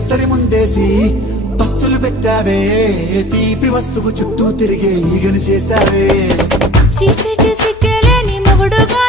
విస్తరి ముందేసి పస్తులు పెట్టావే తీపి వస్తువు చుట్టూ తిరిగే ఈగను చేశావే చీచి సిగ్గలేని మొగుడుగా